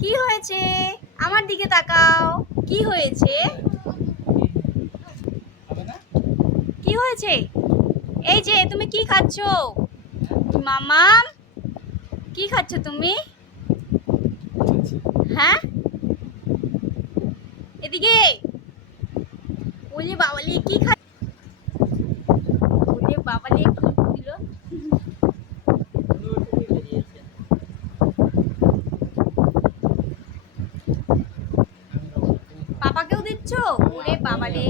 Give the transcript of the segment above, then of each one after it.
কি হয়েছে? আমার দিকে তাকাও। কি হয়েছে? কি হয়েছে? এই যে, তুমি কি খাচ্ছ? মামাম কি খাচ্ছ তুমি? হ্যাঁ? এদিকে। ওলে বাবালে, কি খা ওলে বাবালে কি দিল দিচ্ছ ওরে বাবালে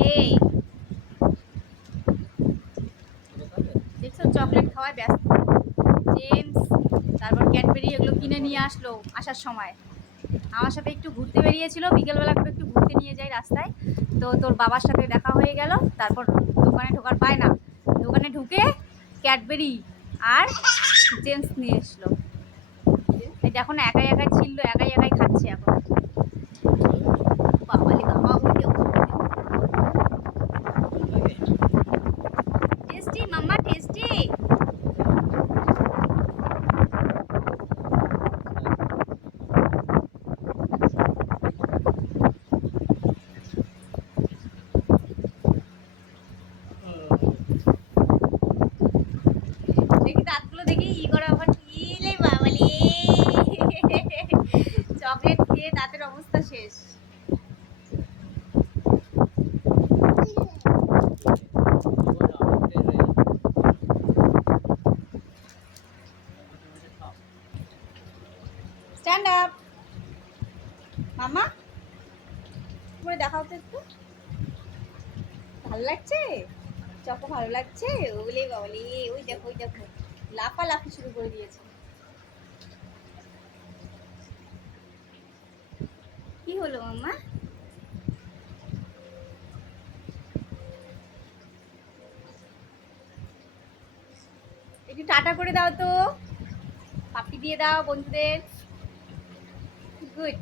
দেখছ, চকলেট খাওয়ায় ব্যস্ত। জেমস, তারপর ক্যাডবেরি এগুলো কিনে নিয়ে আসলো আসার সময়। আমার সাথে একটু ঘুরতে বেরিয়েছিল, বিকেলবেলা করে একটু ঘুরতে নিয়ে যাই রাস্তায়। তো তোর বাবার সাথে দেখা হয়ে গেল, তারপর দোকানে ঢোকার পায় না। দোকানে ঢুকে ক্যাডবেরি আর জেমস নিয়ে এসলো। দেখো না, একাই একাই ছিল একাই একাই খাচ্ছে এখন বাবালে বাবা উঠে টেস্টি মাম্মা টেস্টি চকলেট খেয়ে দাঁতের অবস্থা শেষ। স্ট্যান্ড আপ মামা করে দেখাও তো একটু। ভালো লাগছে? চকো ভালো লাগছে? ওগুলি বাবলি, ওই দেখো ওই দেখো। লাফালাফি শুরু করে দিয়েছে। কি হলো মাম্মা একটু টাটা করে দাও তো। পাপি দিয়ে দাও বন্ধুদের। good.